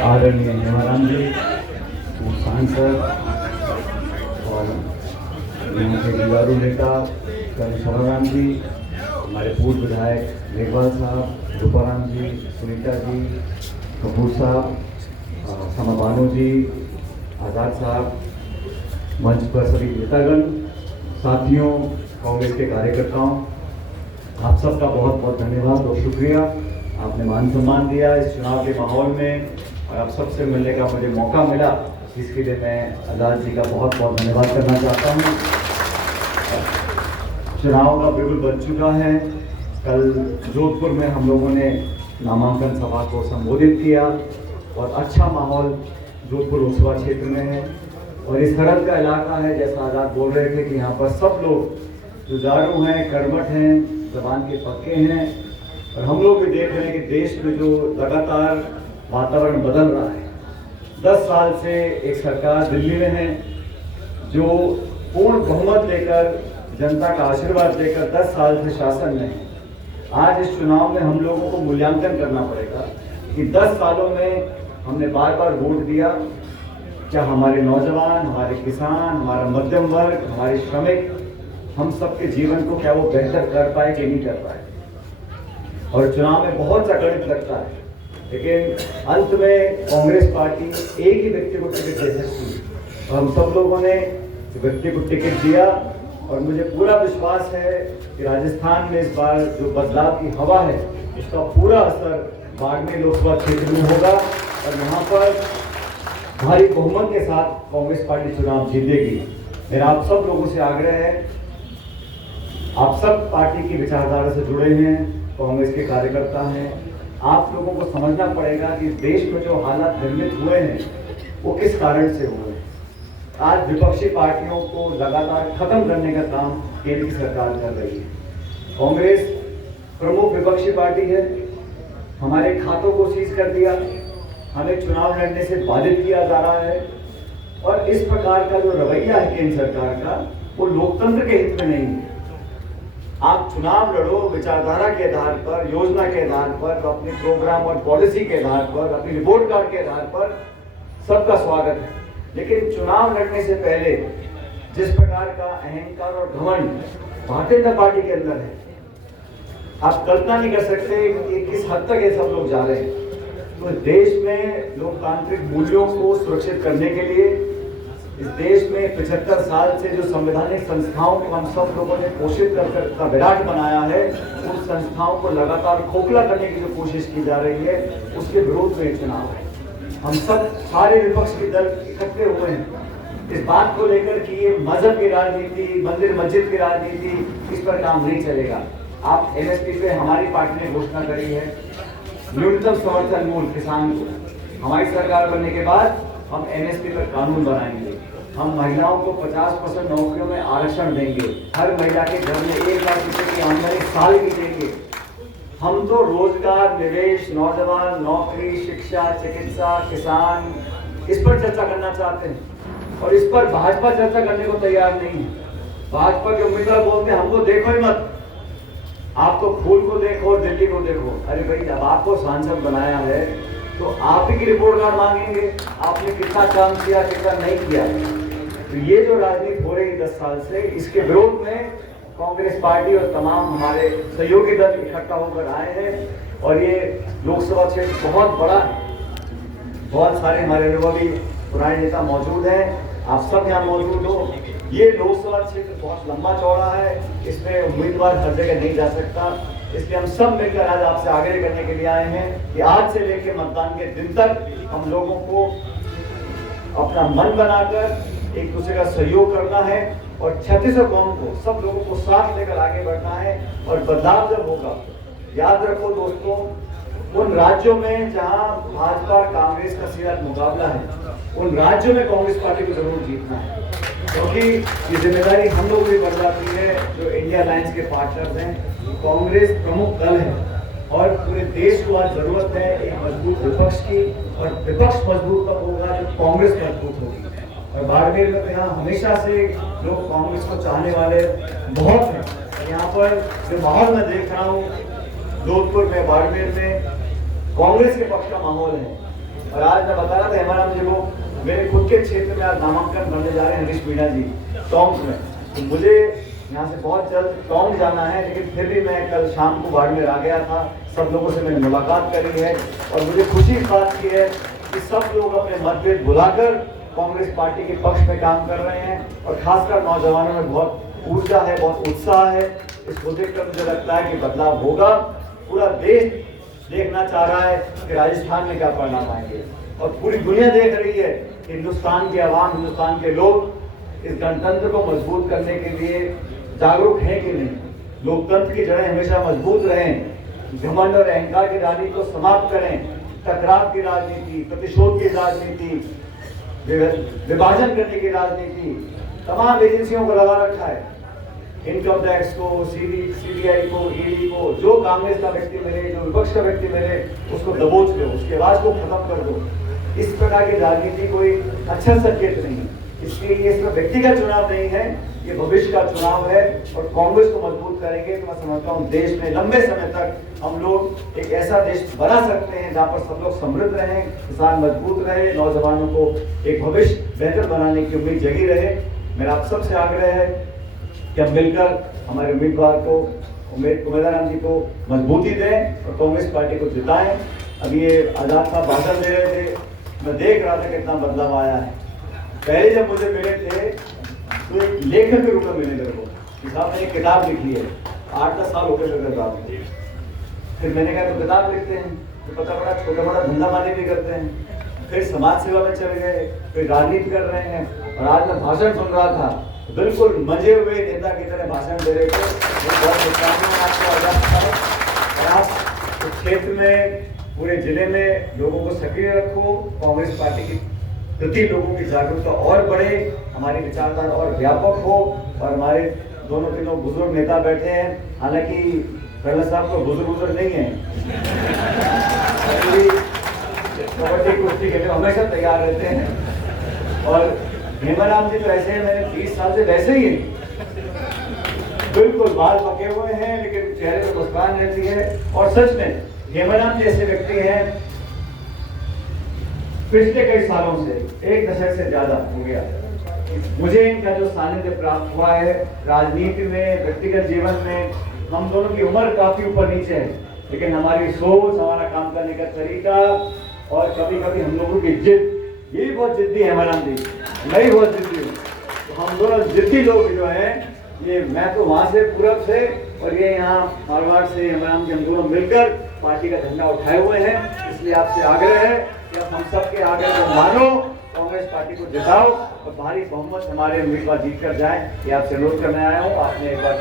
आदरणीय हेमाराम जी, सांसद और यहाँ के जुझारू नेता कर्नल शर्माराम जी, हमारे पूर्व विधायक मेघवाल साहब, रूपाराम जी, सुनीता जी, कपूर साहब, समा बानो जी, आज़ाद साहब, मंच पर सभी नेतागण, साथियों, कांग्रेस के कार्यकर्ताओं, आप सबका बहुत बहुत धन्यवाद और शुक्रिया। आपने मान सम्मान दिया इस चुनाव के माहौल में और आप सबसे मिलने का मुझे मौका मिला, इसके लिए मैं आज़ाद जी का बहुत बहुत धन्यवाद करना चाहता हूँ। चुनाव का बिल्कुल बच चुका है। कल जोधपुर में हम लोगों ने नामांकन सभा को संबोधित किया और अच्छा माहौल जोधपुर लोकसभा क्षेत्र में है और इस सरहद का इलाका है, जैसा आज़ाद बोल रहे थे कि यहाँ पर सब लोग जुझारू हैं, कर्मठ हैं, जबान के पक्के हैं और हम लोग भी देख रहे हैं कि देश में जो लगातार वातावरण बदल रहा है। 10 साल से एक सरकार दिल्ली में है जो पूर्ण बहुमत लेकर, जनता का आशीर्वाद लेकर 10 साल से शासन में है। आज इस चुनाव में हम लोगों को मूल्यांकन करना पड़ेगा कि 10 सालों में हमने बार बार वोट दिया, क्या हमारे नौजवान, हमारे किसान, हमारा मध्यम वर्ग, हमारे श्रमिक, हम सबके जीवन को क्या वो बेहतर कर पाए कि नहीं कर पाए। और चुनाव में बहुत सा गणित लगता है, लेकिन अंत में कांग्रेस पार्टी एक ही व्यक्ति को टिकट दे सकती है और हम सब लोगों ने व्यक्ति को टिकट दिया और मुझे पूरा विश्वास है कि राजस्थान में इस बार जो बदलाव की हवा है उसका पूरा असर बाड़मेर लोकसभा क्षेत्र में होगा और यहाँ पर भारी बहुमत के साथ कांग्रेस पार्टी चुनाव जीतेगी। मेरा आप सब लोगों से आग्रह है, आप सब पार्टी की विचारधारा से जुड़े हैं, कांग्रेस के कार्यकर्ता हैं, आप लोगों को समझना पड़ेगा कि देश में जो हालात निर्मित हुए हैं वो किस कारण से हुए हैं। आज विपक्षी पार्टियों को लगातार खत्म करने का काम केंद्र की सरकार कर रही है। कांग्रेस प्रमुख विपक्षी पार्टी है, हमारे खातों को सीज कर दिया, हमें चुनाव लड़ने से बाधित किया जा रहा है और इस प्रकार का जो रवैया है केंद्र सरकार का वो लोकतंत्र के हित में नहीं है। आप चुनाव लड़ो विचारधारा के आधार पर, योजना के आधार पर, अपने प्रोग्राम और पॉलिसी के आधार पर, अपनी रिपोर्ट कार्ड के आधार पर, सबका स्वागत है। लेकिन चुनाव लड़ने से पहले जिस प्रकार का अहंकार और घमंड भारतीय जनता पार्टी के अंदर है, आप कल्पना नहीं कर सकते कि किस हद तक ये सब लोग जा रहे हैं। तो देश में लोकतांत्रिक मूल्यों को सुरक्षित करने के लिए इस देश में 75 साल से जो संवैधानिक संस्थाओं को हम सब लोगों ने पोषित कर विराट बनाया है, उन संस्थाओं को लगातार खोखला करने की जो कोशिश की जा रही है, उसके विरोध में चुनाव है। हम सब सारे विपक्ष के दल इकट्ठे हुए हैं इस बात को लेकर कि ये मजहब की राजनीति, मंदिर मस्जिद की राजनीति, इस पर काम नहीं चलेगा। आप एमएसपी पे हमारी पार्टी ने घोषणा करी है, न्यूनतम समर्थन मूल्य किसान को। हमारी सरकार बनने के बाद हम एमएसपी पर कानून बनाएंगे, हम महिलाओं को 50% नौकरियों में आरक्षण देंगे, हर महिला के घर में 1 लाख रुपए की आमदनी साल की देंगे। हम तो रोजगार, निवेश, नौजवान, नौकरी, शिक्षा, चिकित्सा, किसान, इस पर चर्चा करना चाहते हैं और इस पर भाजपा चर्चा करने को तैयार नहीं है। भाजपा के उम्मीदवार बोलते हैं हमको देखो ही मत, आप तो फूल को देखो और दिल्ली को देखो। अरे भाई, जब आपको सांसद बनाया है तो आप ही की रिपोर्ट कार्ड मांगेंगे, आपने कितना काम किया, कितना नहीं किया। तो ये जो राजनीति हो रही 10 साल से, इसके विरोध में कांग्रेस पार्टी और तमाम हमारे सहयोगी दल इकट्ठा होकर आए हैं और ये लोकसभा क्षेत्र बहुत बड़ा है, बहुत सारे हमारे अनुभवी पुराने नेता मौजूद हैं, आप सब यहाँ मौजूद हो। ये लोकसभा क्षेत्र बहुत लंबा चौड़ा है, इसमें उम्मीदवार हर जगह नहीं जा सकता, इसलिए हम सब मिलकर आज आपसे आग्रह करने के लिए आए हैं कि आज से लेकर मतदान के दिन तक हम लोगों को अपना मन बनाकर एक दूसरे का सहयोग करना है और 36 कौम को, सब लोगों को साथ लेकर आगे बढ़ना है। और बदलाव जब होगा, याद रखो दोस्तों, उन राज्यों में जहां भाजपा और कांग्रेस का सीधा मुकाबला है, उन राज्यों में कांग्रेस पार्टी को जरूर जीतना है, क्योंकि ये जिम्मेदारी हम लोग भी बढ़ जाती है जो इंडिया अलायंस के पार्टनर्स हैं। कांग्रेस प्रमुख दल है और पूरे देश को आज जरूरत है एक मजबूत विपक्ष की, और विपक्ष मजबूत तब होगा जब कांग्रेस मजबूत होगी। और बाड़मेर में तो यहाँ हमेशा से लोग कांग्रेस को चाहने वाले बहुत हैं। यहाँ पर जो माहौल मैं देख रहा हूँ जोधपुर में, बाड़मेर में कांग्रेस के पक्ष का माहौल है। और आज मैं बता रहा था हेमाराम जी को, मेरे खुद के क्षेत्र में आज नामांकन भरने जा रहे हैं हरीश मीणा जी टोंक में। तो मुझे यहाँ से बहुत जल्द टोंक जाना है, लेकिन फिर भी मैं कल शाम को बाड़मेर आ गया था। सब लोगों से मैंने मुलाकात करी है और मुझे खुशी इस बात की है कि सब लोग अपने मतभेद भुलाकर कांग्रेस पार्टी के पक्ष में काम कर रहे हैं और खासकर नौजवानों में बहुत ऊर्जा है, बहुत उत्साह है। इसको देखकर मुझे लगता है कि बदलाव होगा। पूरा देश देखना चाह रहा है कि राजस्थान में क्या परिणाम आएंगे और पूरी दुनिया देख रही है कि हिंदुस्तान की आवाम, हिंदुस्तान के लोग इस गणतंत्र को मजबूत करने के लिए जागरूक हैं कि नहीं। लोकतंत्र की जड़ें हमेशा मजबूत रहें, घमंड और अहंकार की राजनीति को समाप्त करें, टकराव की राजनीति, प्रतिशोध की राजनीति, विभाजन करने की राजनीति तमाम एजेंसियों को लगा रखा है। इनकम टैक्स को, सीबीआई को, ईडी को, जो कांग्रेस का व्यक्ति मिले, जो विपक्ष का व्यक्ति मिले, उसको दबोच दो, उसके आवाज को खत्म कर दो। इस प्रकार की राजनीति कोई अच्छा संकेत नहीं है। इसलिए ये सिर्फ व्यक्तिगत चुनाव नहीं है, ये भविष्य का चुनाव है और कांग्रेस को मजबूत करेंगे तो मैं समझता हूँ देश में लंबे समय तक हम लोग एक ऐसा देश बना सकते हैं जहाँ पर सब लोग समृद्ध रहें, किसान मजबूत रहे, नौजवानों को एक भविष्य बेहतर बनाने की उम्मीद जगी रहे। मेरा आप सबसे आग्रह है कि हम मिलकर हमारे उम्मीदवार को, कुमेदाराम जी को मजबूती दें और कांग्रेस पार्टी को जिताएं। अभी ये आजाद साहब भाषण दे रहे थे, मैं देख रहा था कितना बदलाव आया है। पहले जब मुझे मिले थे तो एक लेखक के रूप में मिले मेरे को कि साहब मैंने एक किताब लिखी है, 8-10 साल हो गए मेरे किताब। फिर मैंने कहा तो किताब लिखते हैं, तो पता पड़ा छोटा मोटा धंधा पानी भी करते हैं। फिर समाज सेवा में चले गए, फिर राजनीति कर रहे हैं और आज मैं भाषण सुन रहा था, बिल्कुल मजे हुए नेता की तरह भाषण दे रहे थे। और आप इस क्षेत्र में, पूरे जिले में लोगों को सक्रिय रखो, कांग्रेस पार्टी की प्रति लोगों की जागरूकता और बढ़े, हमारी विचारधारा और व्यापक हो। और हमारे दोनों तीनों बुजुर्ग नेता बैठे हैं, हालांकि कर्नल साहब तो बुजुर्ग नहीं है, कबड्डी कुश्ती के लिए हमेशा तैयार रहते हैं। और हेमाराम जी तो ऐसे हैं, मैंने 20 साल से वैसे ही बिल्कुल बाल पके हुए हैं लेकिन चेहरे पर मुस्कान रहती है। और सच में हेमाराम जी ऐसे व्यक्ति हैं, पिछले कई सालों से, 1 दशक से ज्यादा हो गया, मुझे इनका जो सानिध्य प्राप्त हुआ है राजनीति में, व्यक्तिगत जीवन में। हम दोनों की उम्र काफी ऊपर नीचे है, लेकिन हमारी सोच, हमारा काम करने का तरीका और कभी कभी हम लोगों की जिद, ये भी बहुत जिद्दी है हेमाराम जी, मैं भी बहुत जिद्दी हूँ। तो हम दोनों जिद्दी लोग जो हैं, ये मैं तो वहां से पूरब से और ये यहाँ मारवाड़ से हेमाराम जी, हम दोनों मिलकर पार्टी का झंडा उठाए हुए हैं। इसलिए आपसे आग्रह है कि हम सबके आग्रह को मानो, कांग्रेस पार्टी को जिताओ और भारी बहुमत हमारे उम्मीदवार जीत कर जाए। ये आपसे अनुरोध करने आया हूँ। आपने एक बार